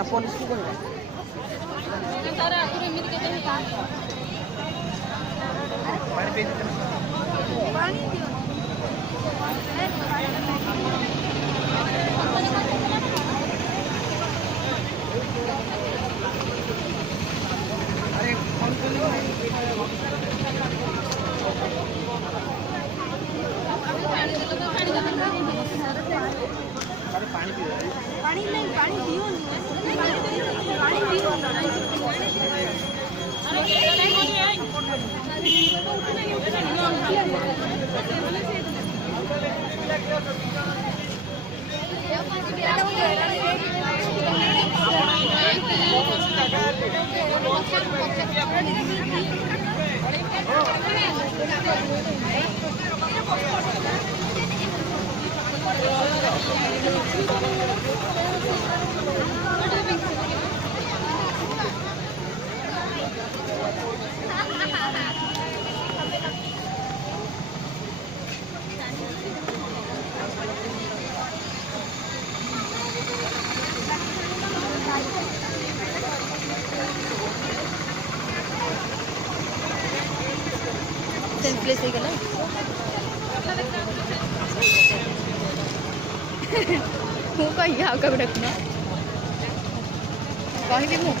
ना पुलिस को कहबा तार आखिर एमिति केते पानी पे पानी दियो अरे फोन कर पानी पियो पानी नहीं पानी पियो पानी पियो सेंसलेस हो गला ମୁଁ କହିବି ଆଉ କାହାକୁ ଡାକୁନ କହିବି ମୁଁ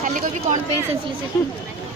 ଖାଲି କହିବି କ'ଣ ପାଇଁ ସେନ୍ସଲେସ୍